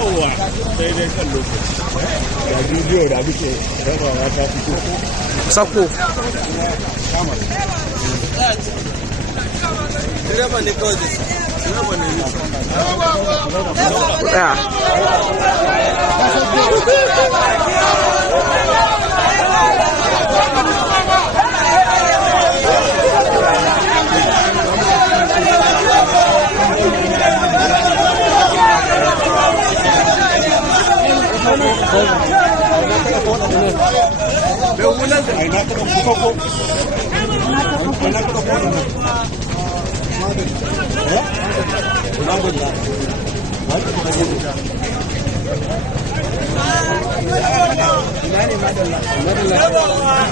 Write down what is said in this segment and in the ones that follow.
yawwa sai dai kan lokaci ga bidiyo da muke rabawa ta fito sako direba ne kawai da su direba ne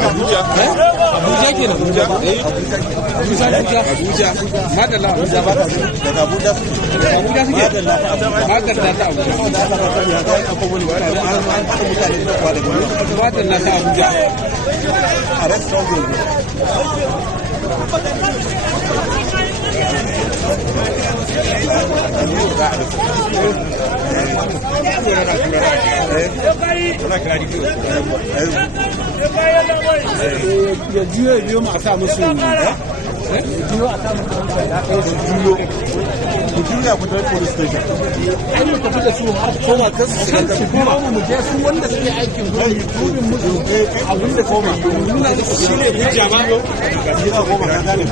Abuja ke Abuja madalla Abuja ba daga Abuja suke madalla ta Abuja madalla ta Abuja a restaurant ya juyo biyo ma sa musu juyo a sa musu juyo ku juya ku tafi police station ai mu tafi da su har koma kan su kuma mu je su wanda suke aikin gurin tudin musu abin da koma nuna da shi ne hujja ba ga koma ka gane